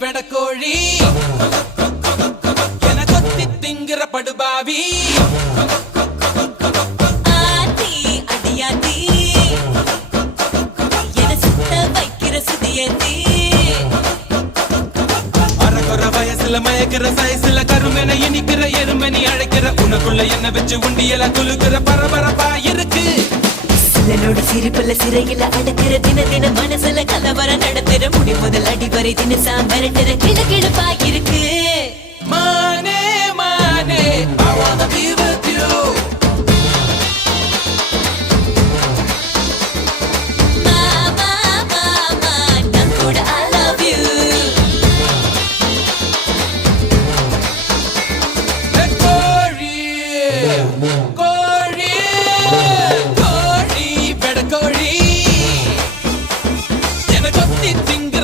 வெடக்கோழி என கொத்தி திங்கிற படுபாவி ஆத்தி அடியாத்தி என சுத்த வைக்கிற சுதியத்தி அறகுற வயசுல மயக்கிற சைஸ்ல கருமென இனிக்கிற எருமனி அழைக்கிற உனக்குள்ள என்ன வச்சு உண்டியல குலுக்கிற பரபரப்பா இருக்கு சிலனோட சிரிப்புல சிறையில அடக்கிற தின தின மனசுல கலவரம் நடத்துற முடி முதல் அடி வரை தினசா மிரட்டுற கிழக்கிழப்பா